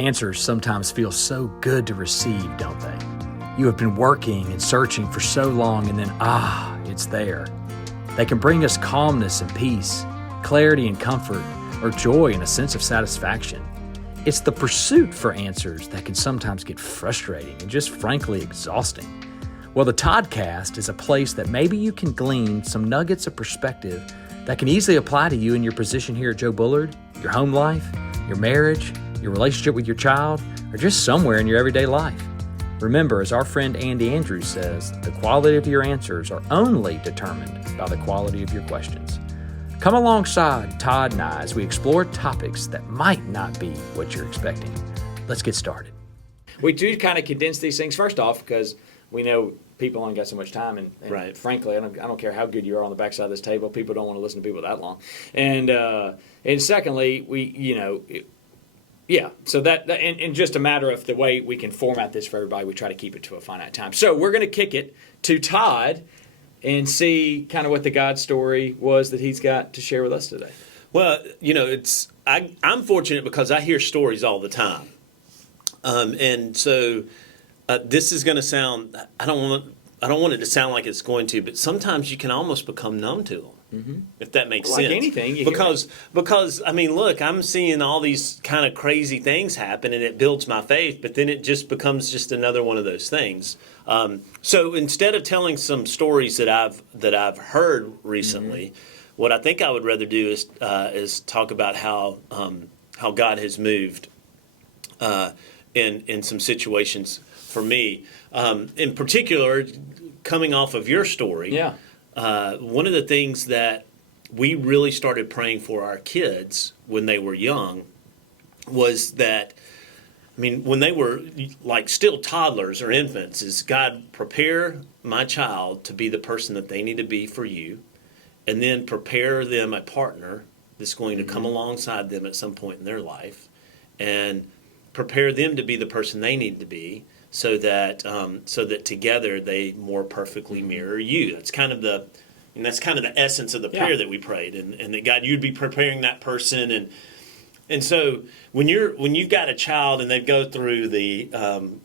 Answers sometimes feel so good to receive, don't they? You have been working and searching for so long, and then, it's there. They can bring us calmness and peace, clarity and comfort, or joy and a sense of satisfaction. It's the pursuit for answers that can sometimes get frustrating and just frankly exhausting. Well, the Toddcast is a place that maybe you can glean some nuggets of perspective that can easily apply to you in your position here at Joe Bullard, your home life, your marriage, your relationship with your child, or just somewhere in your everyday life. Remember, as our friend Andy Andrews says, the quality of your answers are only determined by the quality of your questions. Come alongside Todd and I as we explore topics that might not be what you're expecting. Let's get started. We do kind of condense these things first off because we know people only got so much time, and right. Frankly, I don't care how good you are on the backside of this table. People don't want to listen to people that long. And secondly, so that in just a matter of the way we can format this for everybody, we try to keep it to a finite time. So we're going to kick it to Todd and see kind of what the God story was that he's got to share with us today. Well, I'm fortunate because I hear stories all the time, and so this is going to sound. I don't want it to sound like it's going to, but sometimes you can almost become numb to them. Mm-hmm. If that makes sense. Like anything. Because I mean, look, I'm seeing all these kind of crazy things happen, and it builds my faith. But then it just becomes just another one of those things. So instead of telling some stories that I've heard recently, what I think I would rather do is talk about how God has moved in some situations for me. In particular, coming off of your story. Yeah. One of the things that we really started praying for our kids when they were young was that, when they were like still toddlers or infants, is God, prepare my child to be the person that they need to be for you, and then prepare them a partner that's going to come alongside them at some point in their life, and prepare them to be the person they need to be, so that together they more perfectly mirror you. That's kind of the essence of the prayer that we prayed, and that God, you'd be preparing that person, and so when you've got a child and they go through the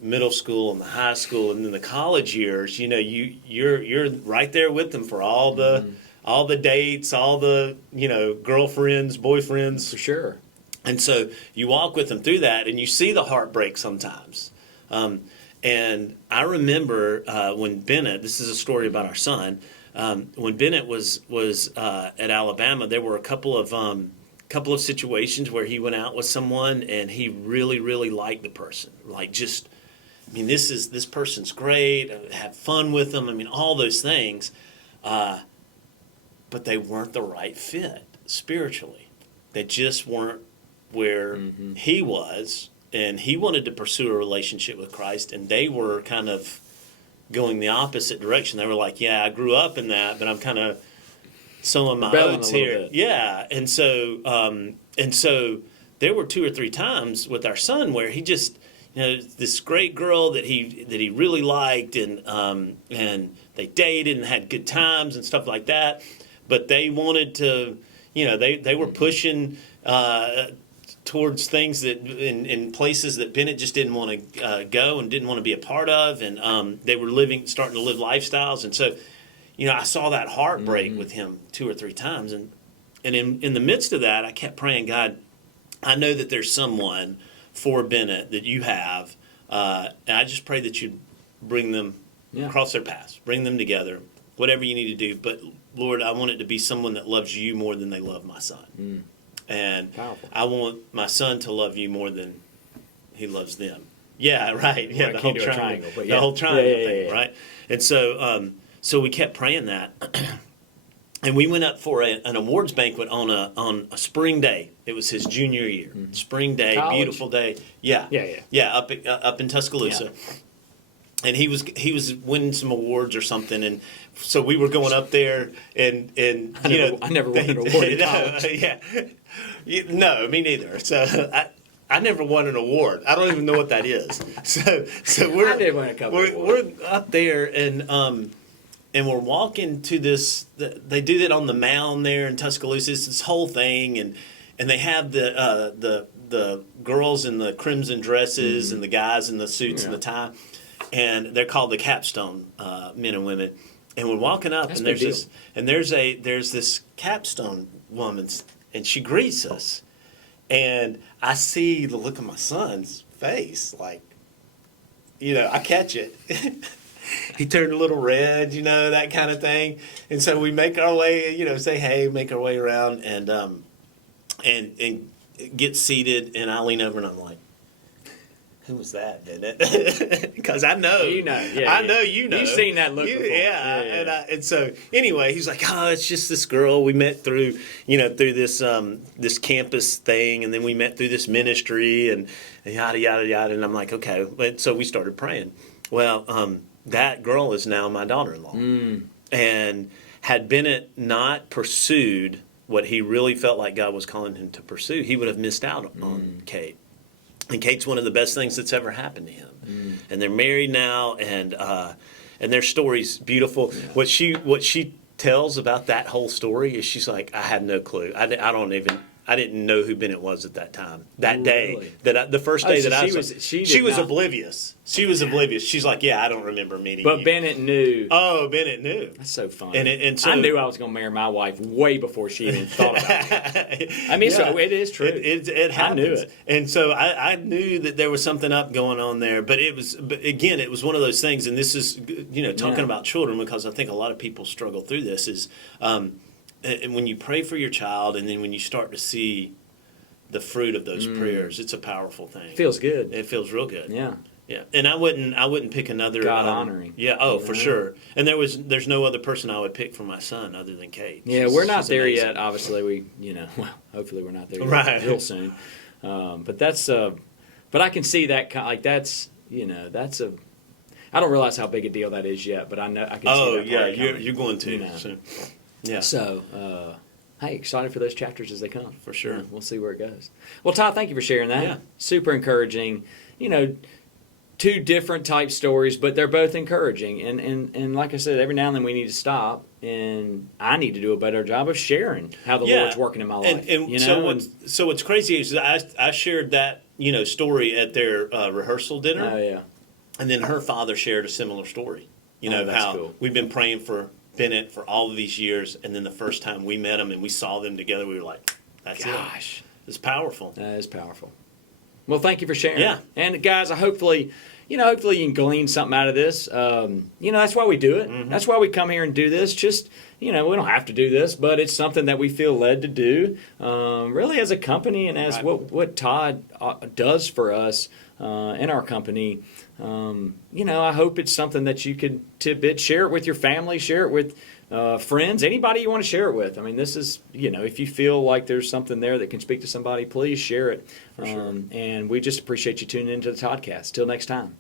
middle school and the high school and then the college years, you're right there with them for all the dates, all the girlfriends, boyfriends, for sure. And so you walk with them through that, and you see the heartbreak sometimes. And I remember when Bennett, this is a story about our son, when Bennett was at Alabama, there were a couple of situations where he went out with someone and he really, really liked the person. Like this person's great, have fun with them, all those things. But they weren't the right fit spiritually. They just weren't where he was. And he wanted to pursue a relationship with Christ, and they were kind of going the opposite direction. They were like, yeah, I grew up in that, but I'm kind of sowing my oats here. Yeah, and so there were 2 or 3 times with our son where he just, this great girl that he really liked, and they dated and had good times and stuff like that, but they wanted to, they were pushing towards things that in places that Bennett just didn't want to go and didn't want to be a part of, and they were starting to live lifestyles, and so I saw that heartbreak with him 2 or 3 times, and in the midst of that, I kept praying, God, I know that there's someone for Bennett that you have, and I just pray that you'd bring them across their paths, bring them together, whatever you need to do, but Lord, I want it to be someone that loves you more than they love my son. And powerful. I want my son to love you more than he loves them. Yeah, right. Yeah, the whole triangle. The whole triangle thing, right? And so we kept praying that. And we went up for an awards banquet on a spring day. It was his junior year. Spring day, college. Beautiful day. Yeah, up in Tuscaloosa. Yeah. And he was winning some awards or something, and so we were going up there, and I never won an award in college. No, me neither. So I never won an award. I don't even know what that is. So I did win a couple. We're up there, and we're walking to this. They do that on the mound there in Tuscaloosa. It's this whole thing, and they have the the girls in the crimson dresses and the guys in the suits and the tie, and they're called the capstone men and women. And we're walking up, That's and there's this capstone woman, and she greets us, and I see the look on my son's face, like, I catch it. He turned a little red, that kind of thing. And so we make our way, say hey, make our way around, and get seated. And I lean over and I'm like, who was that, Bennett? Because I know. I know you know. You've seen that look before. Yeah. And so anyway, he's like, oh, it's just this girl we met through this campus thing, and then we met through this ministry, and yada, yada, yada. And I'm like, okay. And so we started praying. Well, that girl is now my daughter-in-law. And had Bennett not pursued what he really felt like God was calling him to pursue, he would have missed out on Kate. And Kate's one of the best things that's ever happened to him. And they're married now, and their story's beautiful. Yeah. What she tells about that whole story is she's like, I had no clue. I didn't know who Bennett was at that time. That day, the first day she was oblivious. She was oblivious. She's like, yeah, I don't remember meeting you. But Bennett knew. Oh, Bennett knew. That's so funny. And so I knew I was going to marry my wife way before she even thought about it. I mean, so it is true. It happens. I knew it. And so I knew that there was something up going on there. But again, it was one of those things, and this is, talking about children, because I think a lot of people struggle through this, is and when you pray for your child, and then when you start to see the fruit of those prayers, it's a powerful thing. It feels good. It feels real good. Yeah. Yeah. And I wouldn't pick another God honoring. Yeah, for sure. And there's no other person I would pick for my son other than Kate. Yeah, we're not there yet. Obviously, hopefully we're not there yet real soon. But that's but I can see that that's I don't realize how big a deal that is yet, but I know I can see that. Oh, yeah, you're going to. So, yeah. So, hey, excited for those chapters as they come. For sure. Yeah, we'll see where it goes. Well, Todd, thank you for sharing that. Yeah. Super encouraging. Two different type stories, but they're both encouraging. And like I said, every now and then we need to stop, and I need to do a better job of sharing how the Lord's working in my life. So what's crazy is I shared that story at their rehearsal dinner. Oh yeah. And then her father shared a similar story. How cool. We've been praying for Bennett for all of these years, and then the first time we met him and we saw them together, we were like, that's it. It's powerful. That is powerful. Well, thank you for sharing. Yeah. And guys, hopefully you can glean something out of this. That's why we do it. Mm-hmm. That's why we come here and do this. Just, we don't have to do this, but it's something that we feel led to do, really as a company, and as what Todd does for us in our company. I hope it's something that you could tidbit, share it with your family, share it with friends, anybody you want to share it with. I mean, this is, if you feel like there's something there that can speak to somebody, please share it. For sure. And we just appreciate you tuning into the Toddcast. Till next time.